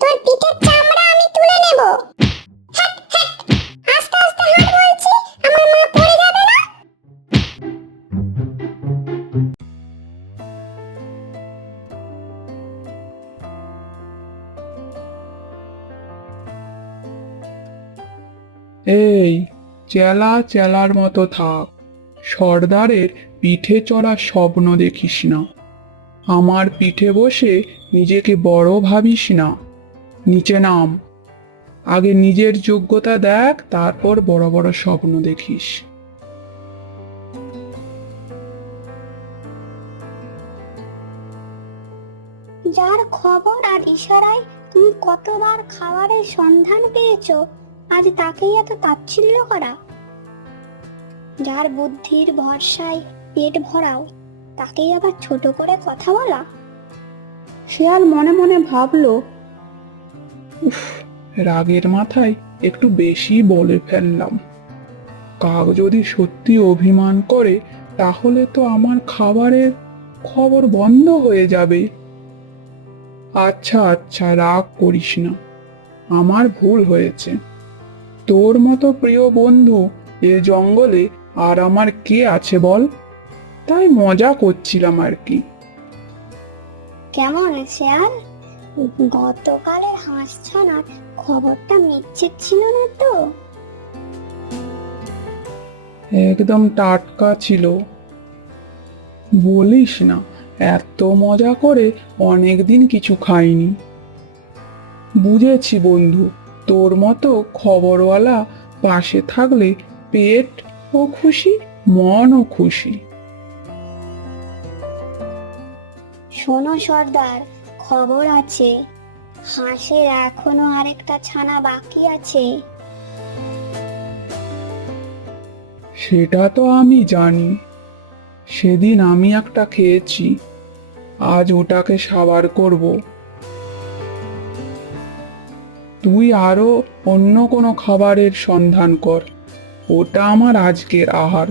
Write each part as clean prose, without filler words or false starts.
তোর পিঠের চামড়া আমি তুলে নেব। হ্যাট, হ্যাট, আস্তে আস্তে হাঁট বলছি, আমার মা পড়ে যাবে না। এই, চেলা চেলার মতো থাক। সর্দারের পিঠে চড়ার স্বপ্ন দেখিস না। আমার পিঠে বসে নিজেকে বড় ভাবিস না। নিচে নাম। আগে নিজের যোগ্যতা দেখ, তারপর বড় বড় স্বপ্ন দেখিস। যার খবর আর ইশারায় তুমি কতবার খাবারের সন্ধান পেয়েছো, আজ তাকেই এত তাচ্ছিল্য করা। যার বুদ্ধির ভরসায় পেট ভরাও, তাকেই আবার ছোট করে কথা বলা। শিয়াল মনে মনে ভাবল, উফ, রাগের মাথায় একটু বেশি বলে ফেললাম। কাক যদি সত্যি অভিমান করে, তাহলে তো আমার খাবারের খবর বন্ধ হয়ে যাবে। আচ্ছা আচ্ছা, রাগ করিস না, আমার ভুল হয়েছে। তোর মতো প্রিয় বন্ধু এ জঙ্গলে আর আমার কে আছে বল? তাই মজা করছিলাম আর কি। কেমন শেয়াল, গতকালের হাঁস ছানার খবরটা মিথ্যে ছিল না তো? একদম টাটকা ছিল। বলিস না, এত মজা করে অনেকদিন কিছু খাইনি। বুঝেছি বন্ধু, তোর মতো খবরওয়ালা পাশে থাকলে পেট ও খুশি, মনও খুশি। শোনো সর্দার, খবর আছে, হাঁসের এখনো আরেকটা ছানা বাকি আছে। সেটা তো আমি জানি, সেদিন আমি একটা খেয়েছি, আজ ওটাকে সাবার করব। তুই আরো অন্য কোনো খাবারের সন্ধান কর, ওটা আমার আজকের আহার।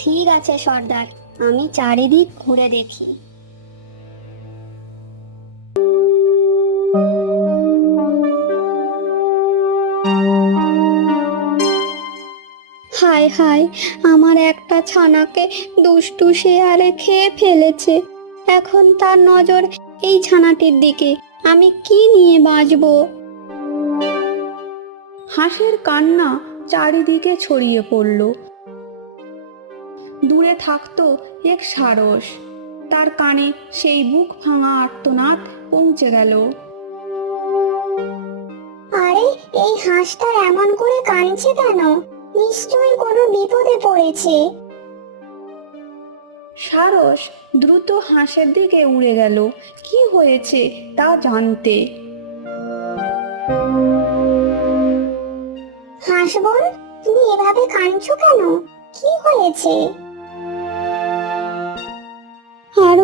ঠিক আছে সর্দার, আমি চারিদিক ঘুরে দেখি। হায় হায়, আমার একটা ছানাকে দুষ্টু শেয়ালে খেয়ে ফেলেছে। এখন তার নজর এই ছানাটির দিকে, আমি কি নিয়ে বাঁচবো? হাঁসের কান্না চারিদিকে ছড়িয়ে পড়ল। দূরে থাকতো এক সারস, তার কানে সেই বুক ভাঙা আর্তনাদ পৌঁছে গেল। আরে, এই হাঁসটা এমন করে কাঁদছে কেন? নিশ্চয়ই কোনো বিপদে পড়েছে। সারস দ্রুত হাঁসের দিকে উড়ে গেল কি হয়েছে তা জানতে। হাঁস বোন, তুমি এভাবে কাঁদছো কেন? কি হয়েছে? আর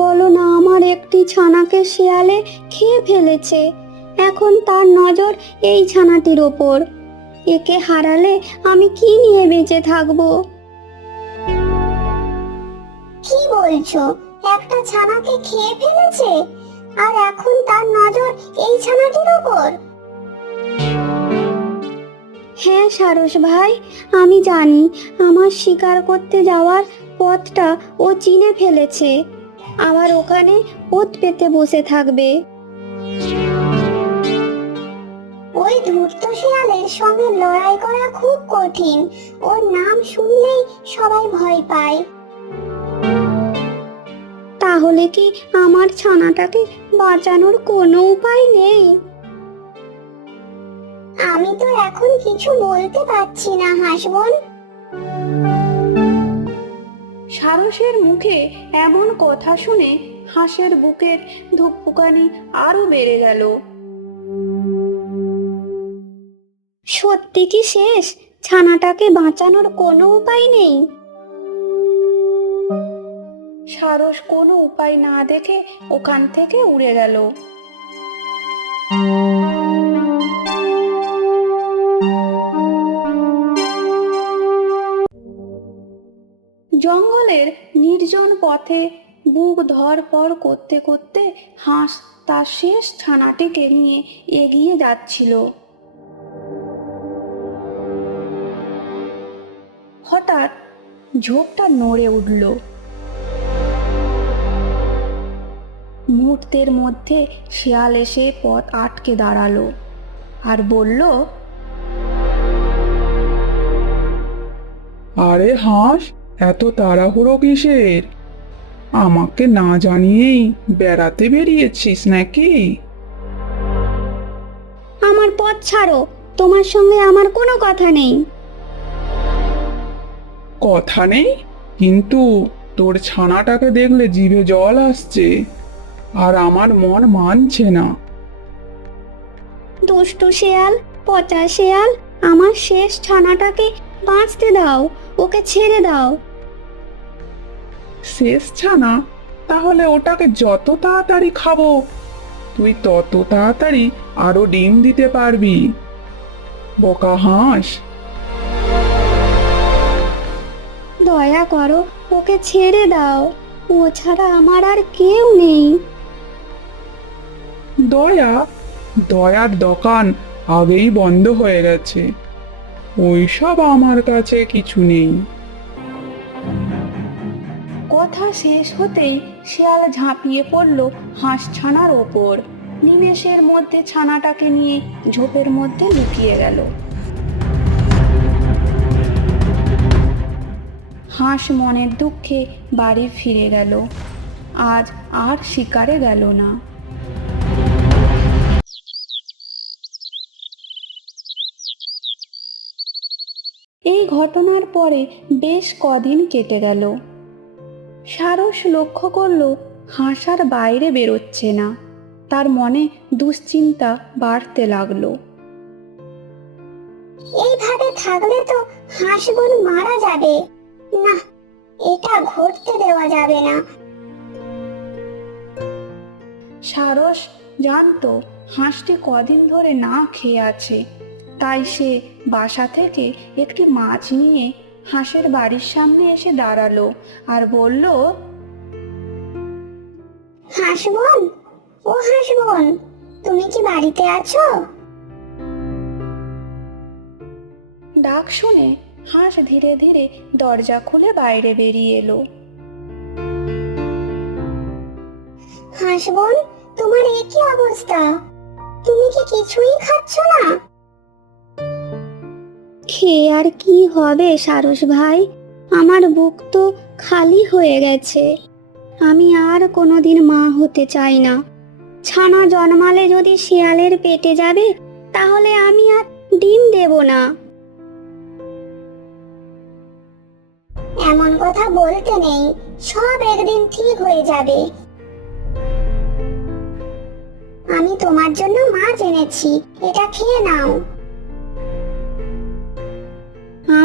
বলো না, আমার একটি ছানাকে শেয়ালে খেয়ে ফেলেছে। এখন তার নজর এই ছানাটির ওপর। একে হারালে আমি কি নিয়ে বেঁচে থাকবো? কি বলছো? একটা ছানাকে খেয়ে ফেলেছে, আর এখন তার নজর এই ছানাটির ওপর? হ্যাঁ সারস ভাই, আমি জানি আমার শিকার করতে যাওয়ার পথটা ও চিনে ফেলেছে। আবার ওখানে ওত পেতে বসে থাকবে। ওই ধূর্ত শিয়ালের সঙ্গে লড়াই করা খুব কঠিন। ওর নাম শুনলেই সবাই ভয় পায়। তাহলে কি আমার ছানাটাকে বাঁচানোর কোনো উপায় নেই? আমি তো এখন কিছু বলতে পারছি না হাসবোন। সারসের মুখে এমন কথা শুনে হাঁসের বুকের ধুকপুকানি আরো বেড়ে গেল। সত্যি কি শেষ? ছানাটাকে বাঁচানোর কোনো উপায় নেই? সারস কোনো উপায় না দেখে ওখান থেকে উড়ে গেল। জঙ্গলের নির্জন পথে বুক ধড়ফড় করতে করতে হাঁস তার শেষ ছানাটিকে নিয়ে এগিয়ে যাচ্ছিল। হঠাৎ ঝোপটা নড়ে উঠল। মুহূর্তের মধ্যে শিয়াল এসে পথ আটকে দাঁড়ালো আর বলল, আরে হাঁস, এত তাড়াহুড়ো কিসের? আমাকে না জানিয়েই বেড়াতে বেরিয়েছিস নাকি? আমার পথ ছাড়ো, তোমার সঙ্গে আমার কোনো কথা নেই। কথা নেই, কিন্তু তোর ছানাটাকে দেখলে জিভে জল আসছে, আর আমার মন মানছে না। দুষ্টু শেয়াল, পচা শেয়াল, আমার শেষ ছানাটাকে বাঁচতে দাও, ওকে ছেড়ে দাও। শেষ ছানা? তাহলে ওটাকে যত তাড়াতাড়ি খাবো তুই তত তাড়াতাড়ি আরো ডিম দিতে পারবি, বোকা হাঁস। দয়া করো, ওকে ছেড়ে দাও, ও ছাড়া আমার আর কেউ নেই। দয়া? দয়ার দোকান আগেই বন্ধ হয়ে গেছে, ওইসব আমার কাছে কিছু নেই। কথা শেষ হতেই শিয়াল ঝাঁপিয়ে পড়ল হাঁস ছানার ওপর। নিমেষের মধ্যে ছানাটাকে নিয়ে ঝোপের মধ্যে লুকিয়ে গেল। হাঁস মনের দুঃখে বাড়ি ফিরে গেল। আজ আর শিকারে গেল না। এই ঘটনার পরে বেশ কদিন কেটে গেল। সারস লক্ষ্য করল হাঁস আর বাইরে বেরোচ্ছে না। তার মনে দুশ্চিন্তা বাড়তে লাগলো। এইভাবে থাকলে তো হাঁসগুলো মারা যাবে, না, এটা ঘটতে দেওয়া যাবে না। সারস জানতো হাঁসটি কদিন ধরে না খেয়ে আছে, তাই সে বাসা থেকে একটি মাছ নিয়ে হাঁসের বাড়ির সামনে এসে দাঁড়ালো আর বলল, হাঁস বোন, ও হাঁস বোন, তুমি কি বাড়িতে আছো? ডাক শুনে হাঁস ধীরে ধীরে দরজা খুলে বাইরে বেরিয়ে এলো। হাঁস বোন, তোমার এ কি অবস্থা? তুমি কি কিছুই খাচ্ছ না? খেয়ে আর কি হবে সারস ভাই, আমার বুক তো খালি হয়ে গেছে। আমি আর কোনোদিন মা হতে চাই না। ছানা জন্মালে যদি শিয়ালের পেটে যাবে, তাহলে আমি আর ডিম দেব না। এমন কথা বলতে নেই, সব একদিন ঠিক হয়ে যাবে। আমি তোমার জন্য মাছ এনেছি, এটা খেয়ে নাও।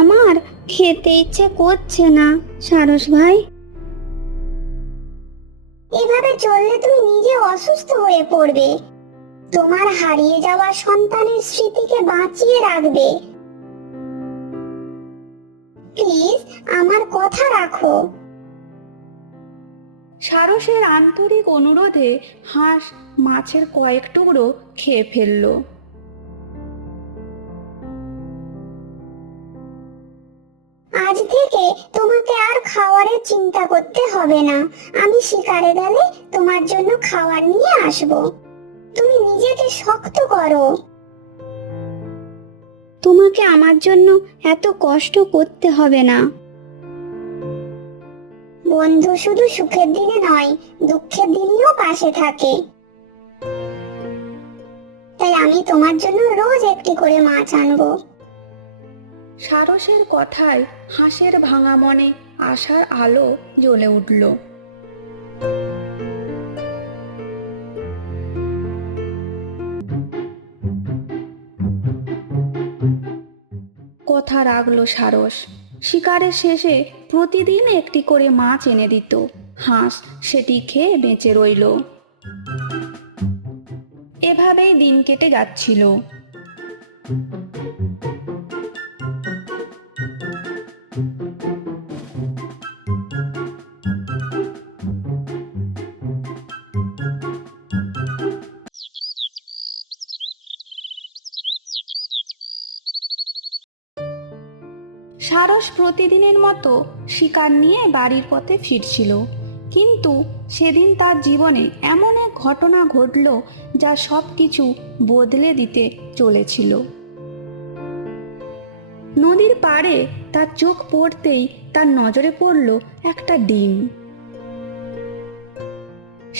আমার খেতে ইচ্ছে করছে না সারস ভাই। এভাবে চললে তুমি নিজে অসুস্থ হয়ে পড়বে। তোমার হারিয়ে যাওয়া সন্তানের স্মৃতিকে বাঁচিয়ে রাখবে। প্লিজ, আমার কথা রাখো। সারসের আন্তরিক অনুরোধে হাঁস মাছের কয়েক টুকরো খেয়ে ফেলল। আজ থেকে তোমাকে আর খাবারের চিন্তা করতে হবে না। আমি শিকারে গেলে তোমার জন্য খাবার নিয়ে আসব। তুমি নিজেকে শক্ত করো। তোমাকে আমার জন্য এত কষ্ট করতে হবে না। বন্ধু শুধু সুখের দিনে নয়, দুঃখের দিনেও পাশে থাকে। তাই আমি তোমার জন্য রোজ একটি করে মাছ আনবো। সারসের কথায় হাঁসের ভাঙা মনে আশার আলো জ্বলে উঠল। কথা রাখলো সারস। শিকারের শেষে প্রতিদিন একটি করে মাছ এনে দিত। হাঁস সেটি খেয়ে বেঁচে রইল। এভাবেই দিন কেটে যাচ্ছিল। সারস প্রতিদিনের মতো শিকার নিয়ে বাড়ির পথে ফিরছিল, কিন্তু সেদিন তার জীবনে এমন এক ঘটনা ঘটল যা সব কিছু বদলে দিতে চলেছিল। নদীর পাড়ে তার চোখ পড়তেই তার নজরে পড়ল একটা ডিম।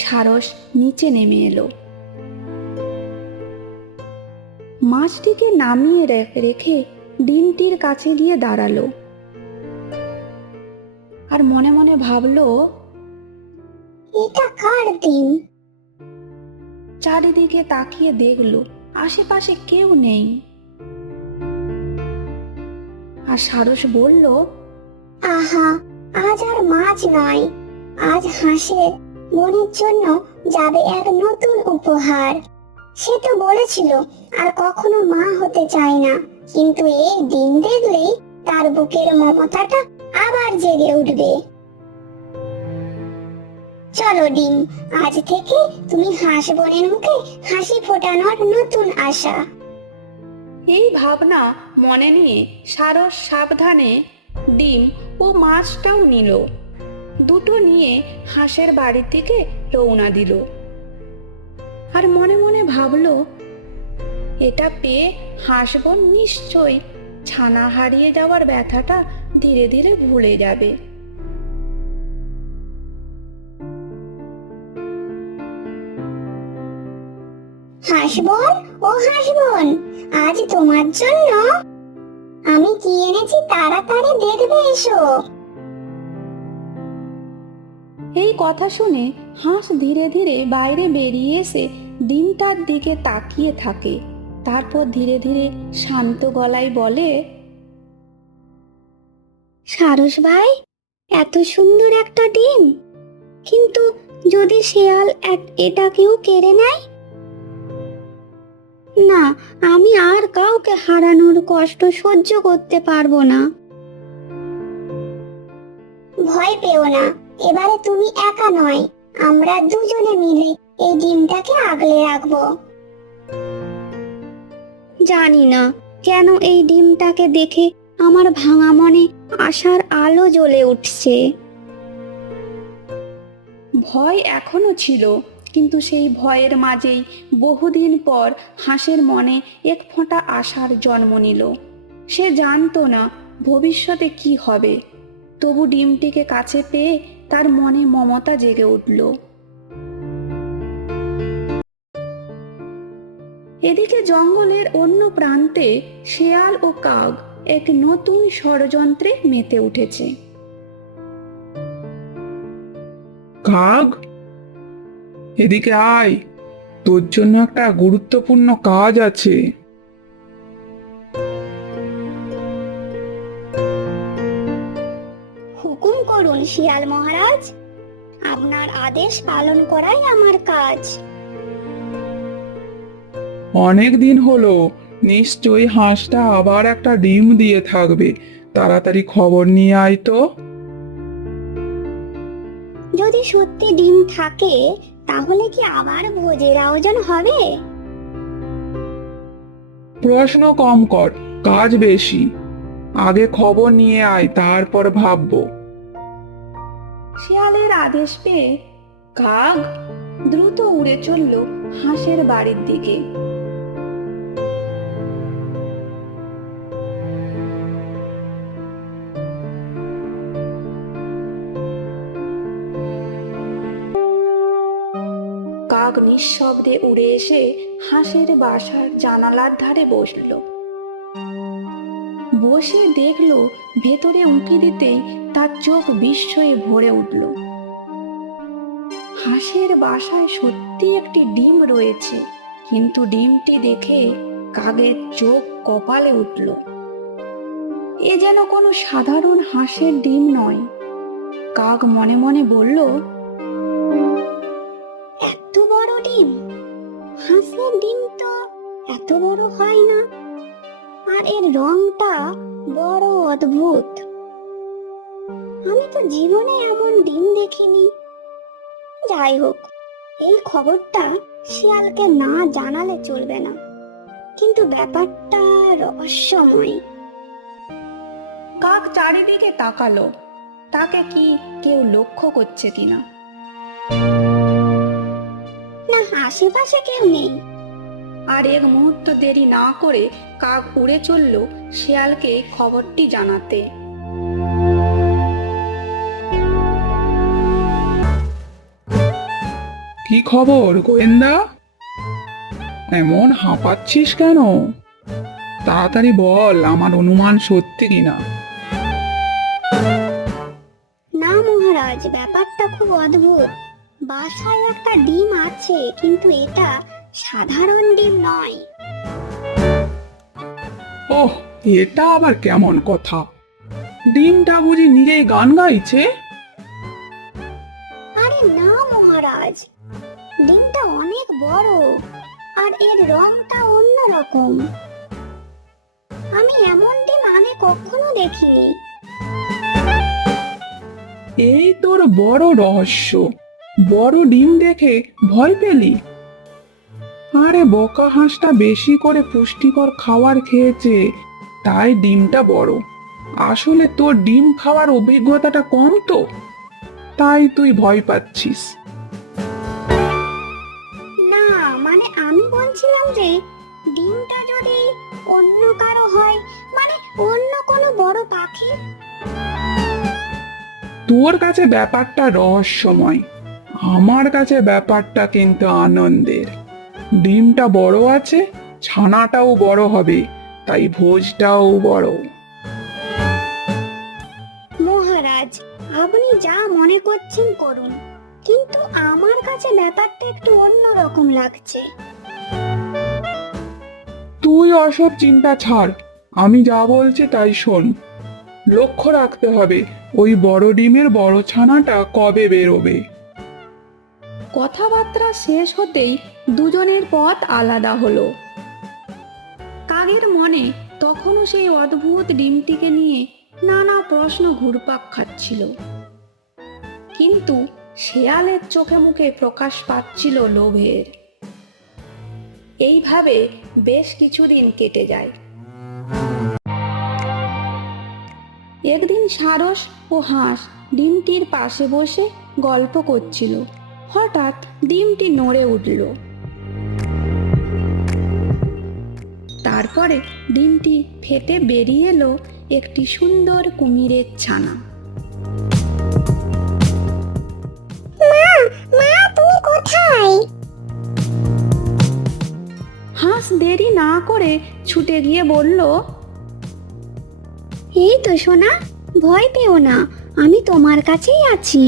সারস নিচে নেমে এলো, মাছটিকে নামিয়ে রেখে ডিমটির কাছে গিয়ে দাঁড়ালো আর মনে মনে ভাবলো, এটা কার ডিম? চারিদিকে তাকিয়ে দেখলো আশেপাশে কেউ নেই। আর সারস বলল, আহা, আজ আর মাছ নয়, আজ হাঁসের বোনের জন্য যাবে এক নতুন উপহার। সে তো বলেছিল আর কখনো মা হতে চায় না, কিন্তু এই ডিম দেখলেই তার বুকের মমতাটা আবার জেগে উঠবে। চলো ডিম, আজ থেকে তুমি হাঁস বোনের মুখে হাসি ফোটানোর নতুন আশা। এই ভাবনা মনে নিয়ে সারস সাবধানে ডিম ও মাছটাও নিল। দুটো নিয়ে হাঁসের বাড়ির দিকে রওনা দিল আর মনে মনে ভাবলো, এটা পেয়ে হাঁস বোন নিশ্চয়ই ছানা হারিয়ে যাওয়ার ব্যথাটা ধীরে ধীরে ভুলে যাবে। হাসবোন, ও হাসবোন, আজ তোমার জন্য আমি কি এনেছি তাড়াতাড়ি দেখবে এসো। এই কথা শুনে হাঁস ধীরে ধীরে বাইরে বেরিয়ে এসে ডিমটার দিকে তাকিয়ে থাকে। তারপর ধীরে ধীরে শান্ত গলায় বলে, সারস ভাই, এত সুন্দর একটা ডিম, কিন্তু যদি শেয়াল এটাকেও কেড়ে নেয়? না, আমি আর কাউকে হারানোর কষ্ট সহ্য করতে পারবো না। ভয় পেও না, এবারে তুমি একা নয়, আমরা দুজনে মিলে এই ডিমটাকে আগলে রাখবো। জানি না কেন এই ডিমটাকে দেখে আমার ভাঙা মনে আশার আলো জ্বলে উঠছে। ভয় এখনো ছিল, কিন্তু সেই ভয়ের মাঝেই বহুদিন পর হাঁসের মনে এক ফোঁটা আশার জন্ম নিল। সে জানতো না ভবিষ্যতে কি হবে, তবু ডিমটিকে কাছে পেয়ে তার মনে মমতা জেগে উঠল। এদিকে জঙ্গলের অন্য প্রান্তে শেয়াল ও কাক এক নতুন ষড়যন্ত্রে মেতে উঠেছে। কাক, এদিকে আয়, তোর জন্য একটা গুরুত্বপূর্ণ কাজ আছে। হুকুম করুন শিয়াল মহারাজ, আপনার আদেশ পালন করাই আমার কাজ। অনেক দিন হলো, নিশ্চয়ই হাঁসটা আবার একটা ডিম দিয়ে থাকবে। তাড়াতাড়ি খবর নিয়ে আয় তো। যদি সত্যি ডিম থাকে, তাহলে কি আবার ভোজের আয়োজন হবে? প্রশ্ন কম কর, কাজ বেশি। আগে খবর নিয়ে আয়, তারপর ভাববো। শিয়ালের আদেশ পেয়ে কাক দ্রুত উড়ে চলল হাঁসের বাড়ির দিকে। কাক নিঃশব্দে উড়ে এসে হাঁসের বাসার জানালার ধারে বসলো। বসে দেখলো ভেতরে উঁকি দিতেই তার চোখ বিস্ময়ে ভরে উঠল। হাঁসের বাসায় সত্যি একটি ডিম রয়েছে, কিন্তু ডিমটি দেখে কাকের চোখ কপালে উঠল। এ যেন কোনো সাধারণ হাঁসের ডিম নয়। কাক মনে মনে বলল, এত বড় ডিম! হাঁসের ডিম তো এত বড় হয় না, আর এর রংটা বড় অদ্ভুত। আমি তো জীবনে এমন ডিম দেখিনি। যাই হোক, এই খবরটা শিয়ালকে না জানালে চলবে না, কিন্তু ব্যাপারটা রহস্যময়। কাক চারিদিকে তাকালো, তাকে কি কেউ লক্ষ্য করছে কিনা। না, আশেপাশে কেউ নেই। আর এক মুহূর্ত দেরি না করে কাক উড়ে চলল শেয়ালকে খবরটি জানাতে। কি খবর গোয়েন্দা? এমন হাঁপাচ্ছিস কেন? তাড়াতাড়ি বল, আমার অনুমান সত্যি কিনা। না মহারাজ, ব্যাপারটা খুব অদ্ভুত। বাসায় একটা ডিম আছে, কিন্তু এটা সাধারণ ডিম নয়। ওহ, এটা আবার কেমন কথা? ডিমটা বুঝি নিজেই গান গাইছে? আরে না মহারাজ, ডিমটা অনেক বড় আর এর রংটা অন্যরকম। আমি এমন ডিম আগে কখনো দেখিনি। এই তোর বড় রহস্য। বড় ডিম দেখে ভয় পেলি? আরে বোকা হাঁসটা বেশি করে পুষ্টিকর খাবার খেয়েছে, তাই ডিমটা বড়। আসলে তোর ডিম খাওয়ার অভিজ্ঞতাটা কম তো, তাই তুই ভয় পাচ্ছিস। না মানে আমি বলছিলাম যে ডিমটা যদি অন্য কারো হয়, মানে অন্য কোনো বড় পাখি। তোর কাছে ব্যাপারটা রহস্যময়, আমার কাছে ব্যাপারটা কিন্তু আনন্দের। ডিমটা বড় আছে, ছানাটাও বড় হবে, তাই ভোজটাও বড়। মহারাজ, আপনি যা মনে করছেন করুন, কিন্তু আমার কাছে ব্যাপারটা একটু অন্যরকম লাগছে। তুই অসব চিন্তা ছাড়, আমি যা বলছি তাই শোন। লক্ষ্য রাখতে হবে ওই বড় ডিমের বড় ছানাটা কবে বেরোবে। কথাবার্তা শেষ হতেই দুজনের পথ আলাদা হলো। কাকের মনে তখনও সেই অদ্ভুত ডিমটিকে নিয়ে নানা প্রশ্ন ঘুরপাক খাচ্ছিল, কিন্তু শেয়ালের চোখে মুখে প্রকাশ পাচ্ছিল লোভের। এইভাবে বেশ কিছুদিন কেটে যায়। একদিন সারস ও হাঁস ডিমটির পাশে বসে গল্প করছিল। হঠাৎ ডিমটি নড়ে উঠল। তারপরে ডিমটি ফেটে বেরিয়ে এলো একটি সুন্দর কুমিরের ছানা। মা, তুমি কোথায়? হাঁস দেরি না করে ছুটে গিয়ে বলল, এই তো সোনা, ভয় পেও না, আমি তোমার কাছেই আছি।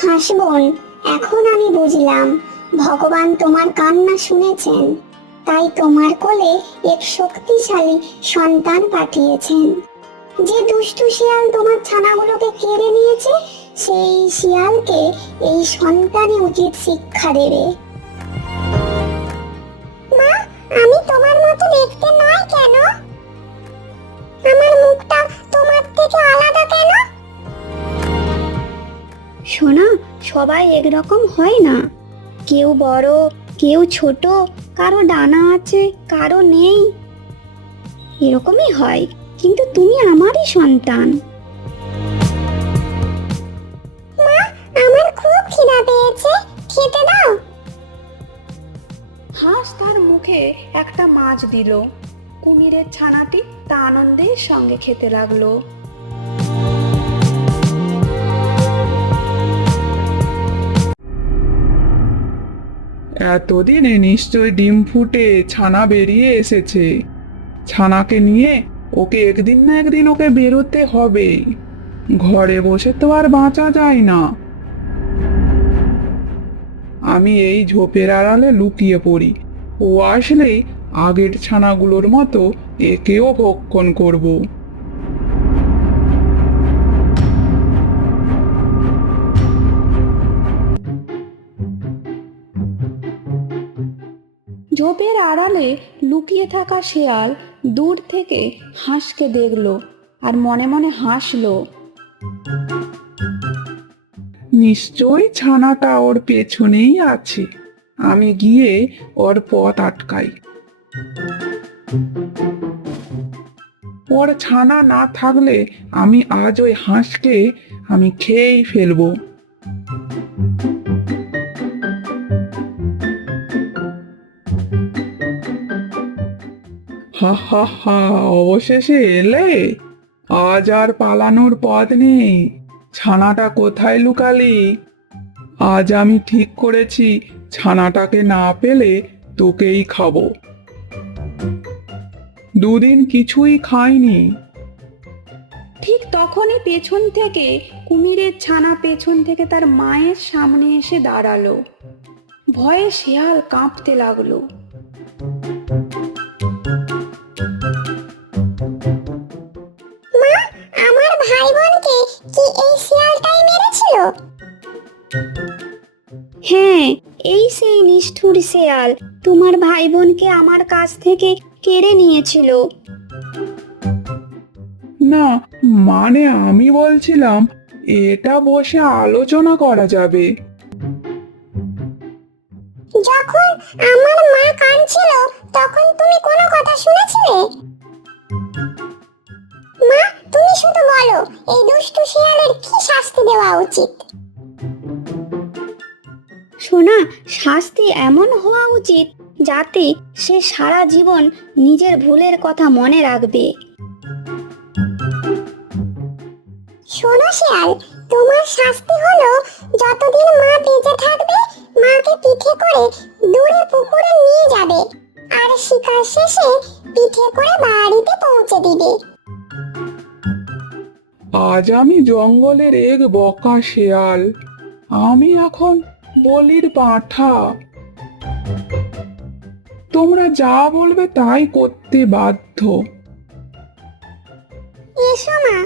হাসবোন, এখন আমি বুঝলাম ভগবান তোমার কান্না শুনেছেন, তাই তোমার কোলে এক শক্তিশালী সন্তান পাঠিয়েছেন। যে দুষ্টু শিয়াল তোমার ছানাগুলোকে কেড়ে নিয়েছে, সেই শিয়ালকে এই সন্তানই উচিত শিক্ষা দেবে। মা, আমি তোমার মতো দেখতে নয় কেন? আমার মুখটা তোমার থেকে আলাদা কেন? শোনা, সবাই একরকম হয় না। কেউ বড়, কেউ ছোট, কারো ডানা আছে, কারো নেই, এরকমই হয়। কিন্তু তুমি আমারই সন্তান। মা, আমার খুব খিদা পেয়েছে, খেতে দাও। হাঁস তার মুখে একটা মাছ দিল। কুমিরের ছানাটি তা আনন্দের সঙ্গে খেতে লাগলো। এতদিনে নিশ্চয় ডিম ফুটে ছানা বেরিয়ে এসেছে। ছানাকে নিয়ে ওকে একদিন না একদিন ওকে বেরোতে হবে। ঘরে বসে তো আর বাঁচা যায় না। আমি এই ঝোপের আড়ালে লুকিয়ে পড়ি, ও আসলেই আগের ছানাগুলোর মতো একেও ভক্ষণ করব। ঝোপের আড়ালে লুকিয়ে থাকা শেয়াল দূর থেকে হাঁসকে দেখলো আর মনে মনে হাসলো। নিশ্চয় ছানাটা ওর পেছনেই আছে, আমি গিয়ে ওর পথ আটকাই। ওর ছানা না থাকলে আমি আজ ওই হাঁসকে আমি খেয়েই ফেলবো। হা হা হা, অবশেষে এলে। আজ আর পালানোর পথ নেই। ছানাটা কোথায় লুকালি? আজ আমি ঠিক করেছি, ছানাটাকে না পেলে তোকেই খাবো। দুদিন কিছুই খাইনি। ঠিক তখনই পেছন থেকে কুমিরের ছানা পেছন থেকে তার মায়ের সামনে এসে দাঁড়ালো। ভয়ে শেয়াল কাঁপতে লাগলো। মা, আমার ভাই বোনকে কি এই শিয়ালটাই মেরেছিল? হ্যাঁ, এই সেই নিষ্ঠুর শিয়াল তোমার ভাই বোনকে আমার কাছ থেকে কেড়ে নিয়েছিল। না, মানে আমি বলছিলাম এটা বসে আলোচনা করা যাবে। যখন আমার মা কাঁদছিল তখন তুমি কোনো কথা শুনেছিলে? মা, তুমি শুধু বলো এই দুষ্টু শিয়ালের কি শাস্তি দেওয়া উচিত? সোনা, শাস্তি এমন হওয়া উচিত যাতে সে সারা জীবন নিজের ভুলের কথা মনে রাখবে। শোনো শিয়াল, তোমার শাস্তি হলো যতদিন মা বেঁচে থাকবে মাকে পিঠে করে দূরে পুকুরে নিয়ে যাবে আর শিকার শেষে পিঠে করে বাড়িতে পৌঁছে দিবে। আজ আমি জঙ্গলের এক বকা শেয়াল, আমি এখন বলির পাঁঠা। তোমরা যা বলবে তাই করতে বাধ্য। এসো মা,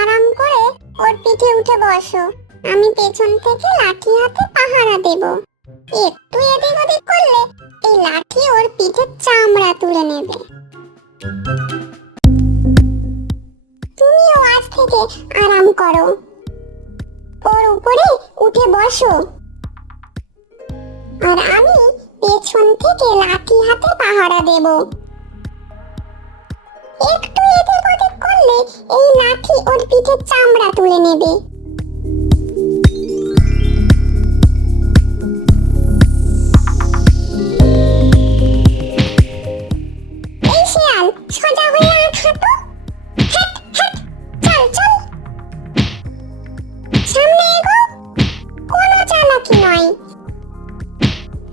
আরাম করে ওর পিঠে উঠে বসো। আমি পেছন থেকে লাঠি হাতে পাহারা দেব। একটু এদিক ওদিক করলে এই লাঠি ওর পিঠের চামড়া তুলে নেবে। তুমিও আজ থেকে আরাম করো, ওর উপরে উঠে বসো আর আমি পেছন থেকে লাঠি হাতে পাহারা দেব। একটু এদিক ওদিক করলে এই লাঠি ওর পিঠের চামড়া তুলে নেবে। এই শিয়াল, সোজা হয়ে আঁক হাঁটো। হ্যাট হ্যাট, চল চল, সামনে এগো, কোনো চালাকি নয়।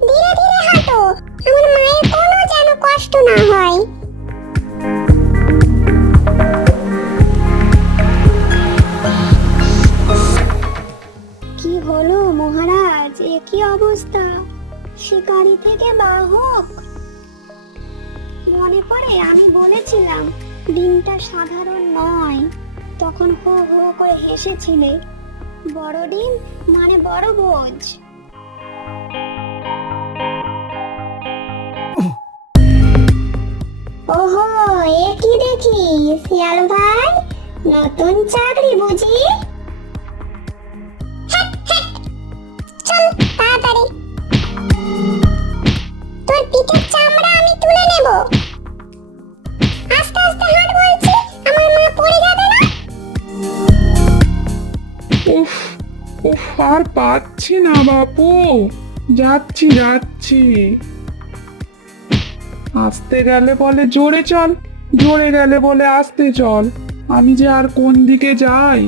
ধীরে ধীরে হাঁটো, আমার মায়ের কোনো যেন কষ্ট না হয়। কি হলো মহারাজ, এ কি অবস্থা? শিকারি থেকে বাহক? মনে পড়ে আমি বলেছিলাম ডিমটা সাধারণ নয়, তখন হো হো করে হেসেছিলে। বড় ডিম মানে বড় ভোজ। ওহো, এ কি দেখি শিয়াল ভাই, নতুন চাকরি বুঝি? চল তাড়াতাড়ি, তোর পিঠের চামড়া আমি তুলে নেব। আস্তে আস্তে হাঁট বলছি, আমার মা পড়ে যাবে না। উফ উফ, আর পাচ্ছি না বাপু। যাচ্ছি যাচ্ছি। আসতে গেলে বলে জোরে চল, জোরে গেলে বলে আস্তে চল। আমি যে আর কোন দিকে যাই?